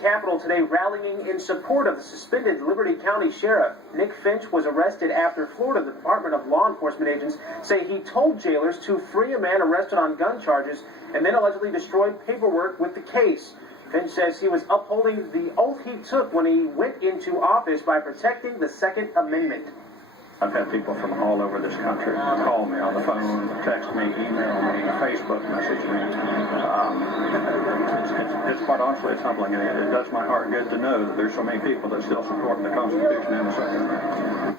Capitol today rallying in support of the suspended Liberty County Sheriff. Nick Finch was arrested after Florida Department of Law Enforcement agents say he told jailers to free a man arrested on gun charges and then allegedly destroyed paperwork with the case. Finch says he was upholding the oath he took when he went into office by protecting the Second Amendment. I've had people from all over this country call me on the phone, text me, email me, Facebook message me. It's quite honestly, it's humbling, and it does my heart good to know that there's so many people that still support the Constitution and the Second Amendment.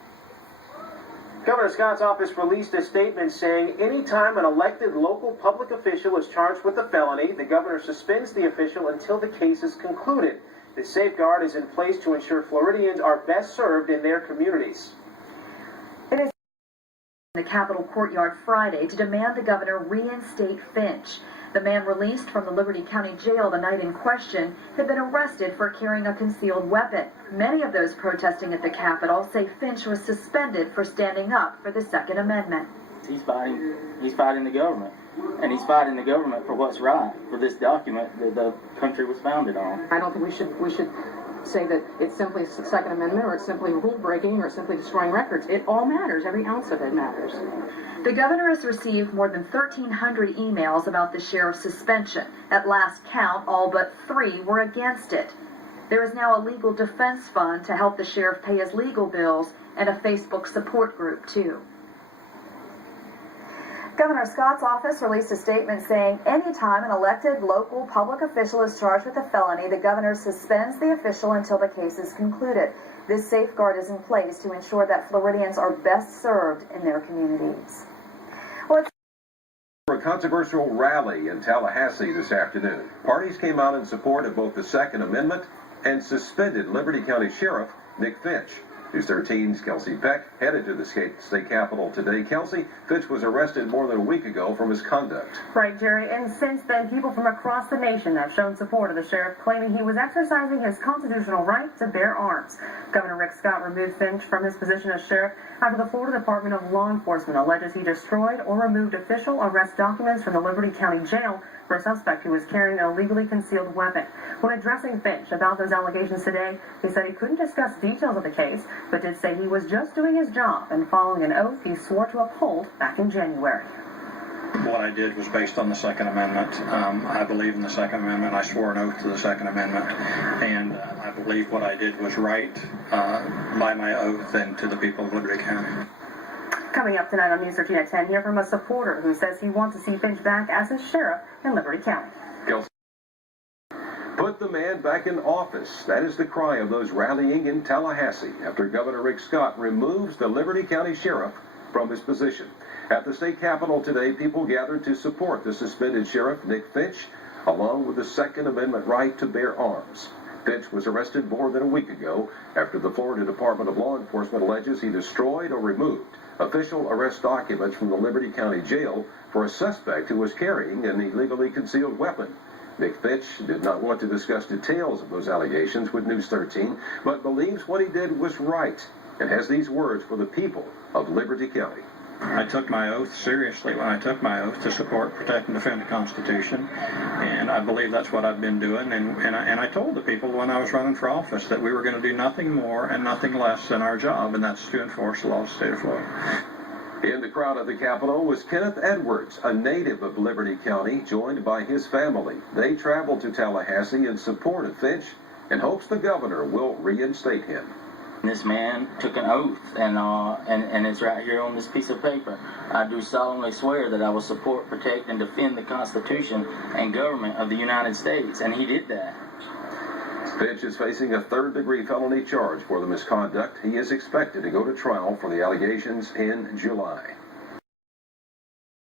Governor Scott's office released a statement saying anytime an elected local public official is charged with a felony, the governor suspends the official until the case is concluded. This safeguard is in place to ensure Floridians are best served in their communities. It is in the Capitol courtyard Friday to demand the governor reinstate Finch. The man released from the Liberty County Jail the night in question had been arrested for carrying a concealed weapon. Many of those protesting at the Capitol say Finch was suspended for standing up for the Second Amendment. He's fighting the government, and he's fighting the government for what's right, for this document that the country was founded on. I don't think we should say that it's simply a Second Amendment, or it's simply rule breaking, or it's simply destroying records. It all matters. Every ounce of it matters. The governor has received more than 1,300 emails about the sheriff's suspension. At last count, all but 3 were against it. There is now a legal defense fund to help the sheriff pay his legal bills, and a Facebook support group, too. Governor Scott's office released a statement saying anytime an elected local public official is charged with a felony, the governor suspends the official until the case is concluded. This safeguard is in place to ensure that Floridians are best served in their communities. For a controversial rally in Tallahassee this afternoon, parties came out in support of both the Second Amendment and suspended Liberty County Sheriff Nick Finch. News 13's Kelsey Peck headed to the state capitol today. Kelsey, Finch was arrested more than a week ago for misconduct. Right, Jerry, and since then, people from across the nation have shown support of the sheriff, claiming he was exercising his constitutional right to bear arms. Governor Rick Scott removed Finch from his position as sheriff after the Florida Department of Law Enforcement alleges he destroyed or removed official arrest documents from the Liberty County Jail for a suspect who was carrying an illegally concealed weapon. When addressing Finch about those allegations today, he said he couldn't discuss details of the case, but did say he was just doing his job and following an oath he swore to uphold back in January. What I did was based on the Second Amendment. I believe in the Second Amendment. I swore an oath to the Second Amendment, and I believe what I did was right by my oath and to the people of Liberty County. Coming up tonight on News 13 at 10, hear from a supporter who says he wants to see Finch back as his sheriff in Liberty County. Put the man back in office. That is the cry of those rallying in Tallahassee after Governor Rick Scott removes the Liberty County Sheriff from his position. At the state capitol today, people gathered to support the suspended sheriff, Nick Finch, along with the Second Amendment right to bear arms. Finch was arrested more than a week ago after the Florida Department of Law Enforcement alleges he destroyed or removed official arrest documents from the Liberty County Jail for a suspect who was carrying an illegally concealed weapon. Nick Finch did not want to discuss details of those allegations with News 13, but believes what he did was right and has these words for the people of Liberty County. I took my oath seriously when I took my oath to support, protect, and defend the Constitution, and I believe that's what I've been doing, and I told the people when I was running for office that we were going to do nothing more and nothing less than our job, and that's to enforce the laws of the state of Florida. In the crowd at the Capitol was Kenneth Edwards, a native of Liberty County, joined by his family. They traveled to Tallahassee in support of Finch and hopes the governor will reinstate him. This man took an oath, and it's right here on this piece of paper. I do solemnly swear that I will support, protect, and defend the Constitution and government of the United States, and he did that. Finch is facing a third-degree felony charge for the misconduct. He is expected to go to trial for the allegations in July.